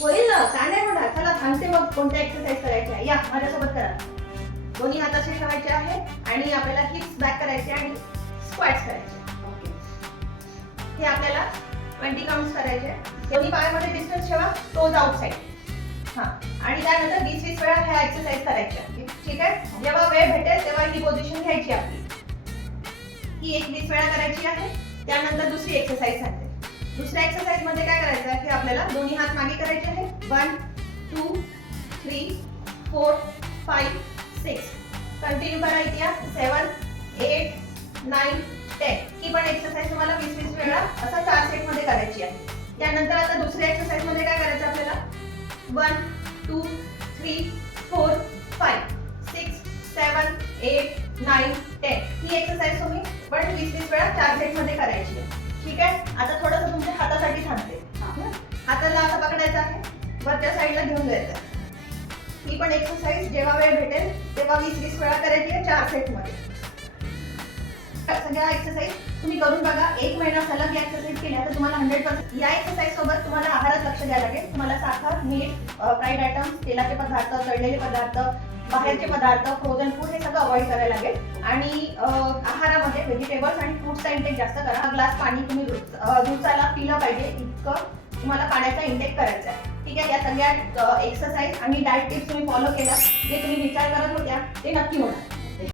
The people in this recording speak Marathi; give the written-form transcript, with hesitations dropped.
होईल ना, काय नाही होणार. चला सांगते मग कोणत्या एक्सरसाइज करायच्या आहे. या माझ्यासोबत करा. दोन्ही हात असे ठेवायचे आहे आणि आपल्याला हिप्स बॅक करायचे आणि स्क्वॅट्स करायचे. हे आपल्याला 20 काउंट्स करायचे. दोन्ही पायामध्ये डिस्टन्स ठेवा, टोज आउटसाइड. हां, आणि त्यानंतर 20-20 वेळा ह्या एक्सरसाइज करायच्या. ठीक आहे. जेव्हा वेळ भेटेल तेव्हा ही पोझिशन घ्यायची आपली. ही एक 20 वेळा करायची आहे. त्यानंतर दुसरी एक्सरसाइज सांगते. दुसऱ्या एक्सरसाइज मध्ये काय करायचं आहे, आपल्याला दोन्ही हात मागे करायचे आहे. 1 2 3 4 5 6. कंटिन्यू करा इथे. 7 8 9 10. ही पण एक्सरसाइज तुम्हाला 20-20 वेळा असा 4 सेट मध्ये करायची आहे. त्यानंतर आता दुसऱ्या एक्सरसाइज मध्ये काय करायचं आपल्याला, 1 2 3 4 5 6 7 8 9 10. ही एक्सरसाइज तुम्ही पण 20-20 वेळा 4 सेट मध्ये करायची आहे. ठीक आहे. आता थोडंसं तुमच्या हातासाठी थांबते. हाताला असं पकडायचं आहे, वरच्या साईडला घेऊन जायचं. ही पण एक्सरसाइज जेव्हा वेळ भेटेल तेव्हा 20-20 वेळा करायची आहे 4 सेट मध्ये. सगळ्या एक्सरसाइज तुम्ही करून बघा. 1 महिना सलग या एक्सरसाइज केल्या तर तुम्हाला 100%. या एक्सरसाइज सोबत तुम्हाला आहारात लक्ष द्यायला लागेल. तुम्हाला साखर, मीठ, फ्राईड आयटम्स, तेलाचे पदार्थ, तळलेले पदार्थ, बाहेरचे पदार्थ, फ्रोझन फूड हे सगळं अवॉइड करायला लागेल. आणि आहारामध्ये व्हेजिटेबल्स आणि फ्रूट्सचा इंटेक जास्त करा. ग्लास पाणी तुम्ही दिवसाला पिलं पाहिजे इतकं तुम्हाला पाण्याचा इंटेक करायचा आहे. ठीक आहे. या सगळ्या एक्सरसाइज आणि डाएट टिप्स तुम्ही फॉलो केल्या, जे तुम्ही विचार करत होत्या ते नक्की होणार.